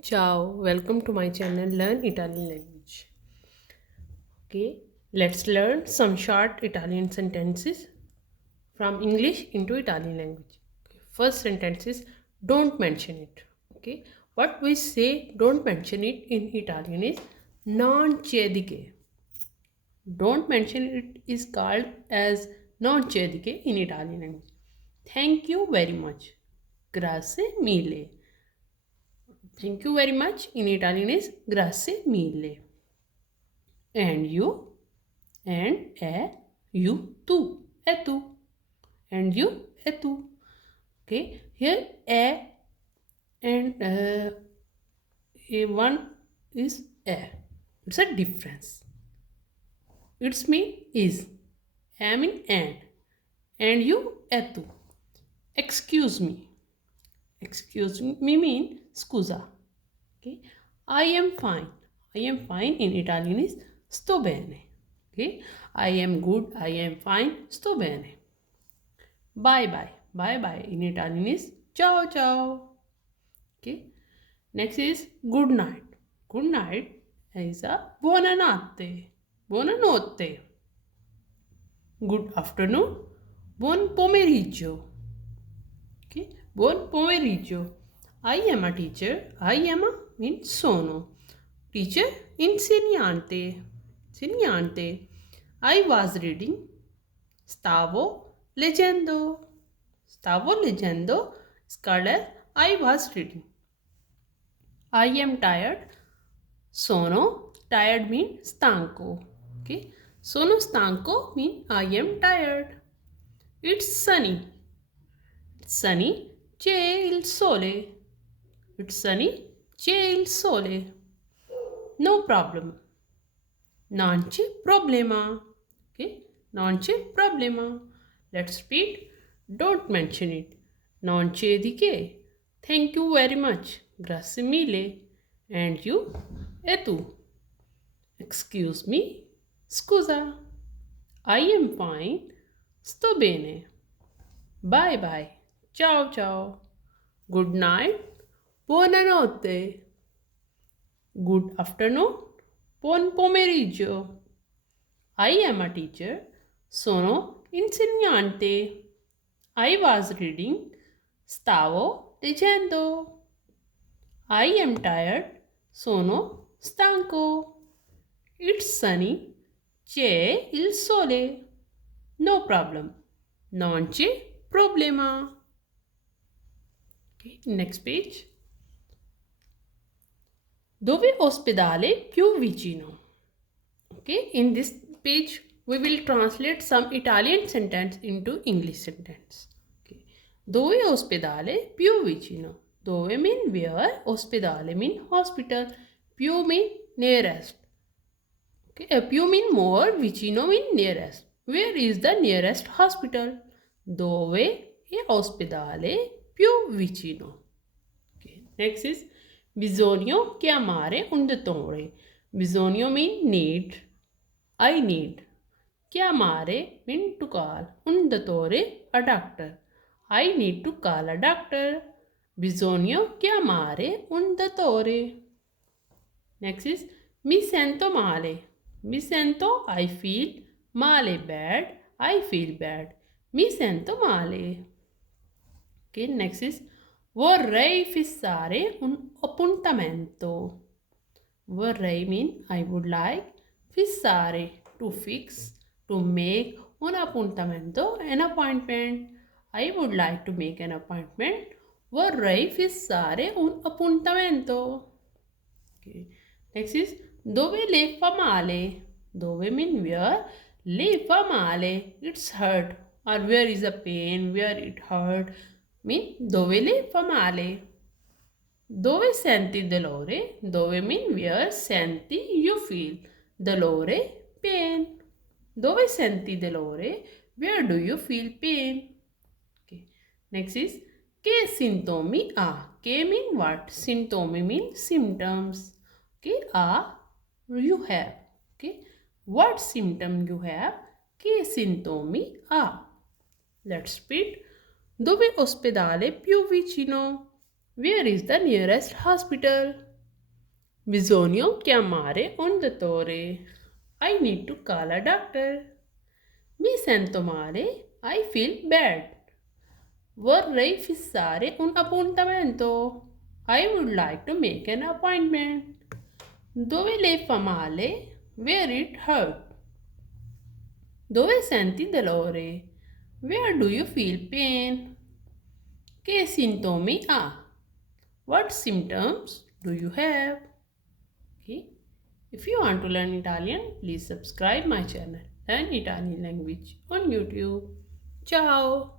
Ciao, welcome to my channel Learn Italian Language. Okay, let's learn some short Italian sentences from English into Italian language. Okay, first sentence is don't mention it. Okay, what we say don't mention it in Italian is non c'è di che. Don't mention it is called as non c'è di che in Italian language. Thank you very much. Grazie mille. Thank you very much in Italian is grazie mille. And you, and you too, e tu, and you, e tu. Okay, here and a one is a. It's a difference. It's me is. I mean and you, e tu. Excuse me. Excuse me mean scusa. Okay, I am fine. I am fine in Italian is sto bene. Okay, I am good. I am fine. Sto bene. Bye bye. Bye bye in Italian is ciao ciao. Okay, next is good night. Good night is a buonanotte. Buonanotte. Good afternoon. Buon pomeriggio. Okay, buon pomeriggio. I am a teacher. I am a means sono. Teacher, insegnante. Insegnante. I was reading. Stavo leggendo. Stavo leggendo is called as I was reading. I am tired. Sono tired means stanco. Okay. Sono stanco means I am tired. It's sunny. It's sunny. C'è il sole. It's sunny. C'è il sole. No problem. Non c'è problema. Okay. Non c'è problema. Let's repeat. Don't mention it. Non c'è di che. Thank you very much. Grazie mille. And you? E tu? Excuse me. Scusa. I am fine. Sto bene. Bye bye. Ciao ciao. Good night. Buonanotte. Good afternoon. Buon pomeriggio. I am a teacher. Sono insegnante. I was reading. Stavo leggendo. I am tired. Sono stanco. It's sunny. C'è il sole. No problem. Non c'è problema. Okay, next page. Dove ospedale più vicino? Okay, in this page we will translate some Italian sentence into English sentence. Okay. Dove ospedale più vicino? Dove mean where, ospedale mean hospital, più mean nearest. Okay, più mean more, vicino mean nearest. Where is the nearest hospital? Dove è ospedale più vicino. Okay. Next is bisogno chiamare un dottore. Bisogno mean need. I need. Chiamare mean to call. Un dottore, a doctor. I need to call a doctor. Bisogno chiamare un dottore. Next is mi sento male. Mi sento, I feel. Male, bad. I feel bad. Mi sento male. Okay, next is vorrei fissare un appuntamento. Vorrei mean I would like. Fissare to fix, to make un appuntamento, an appointment. I would like to make an appointment. Vorrei fissare un appuntamento. Okay. Next is dove le fa male. Dove mean where. Le fa male. It's hurt. Or where is the pain, where it hurt. Mean dove le fa male. Dove senti dolore? Dove mean where senti you feel. Dolore, pain. Dove senti dolore? Where do you feel pain? Okay. Next is che sintomi ha. Che mean what? Sintomi mean symptoms. Okay, you have. Okay, what symptom you have? Che sintomi ha. Let's repeat. Dove ospedale più vicino? Where is the nearest hospital? Bisogno chiamare un dottore. I need to call a doctor. Mi sento male. I feel bad. Vorrei fissare un appuntamento. I would like to make an appointment. Dove le fa male? Where it hurt. Dove senti dolore? Where do you feel pain? Che sintomi ha? What symptoms do you have? Okay. If you want to learn Italian, please subscribe my channel Learn Italian Language on YouTube. Ciao!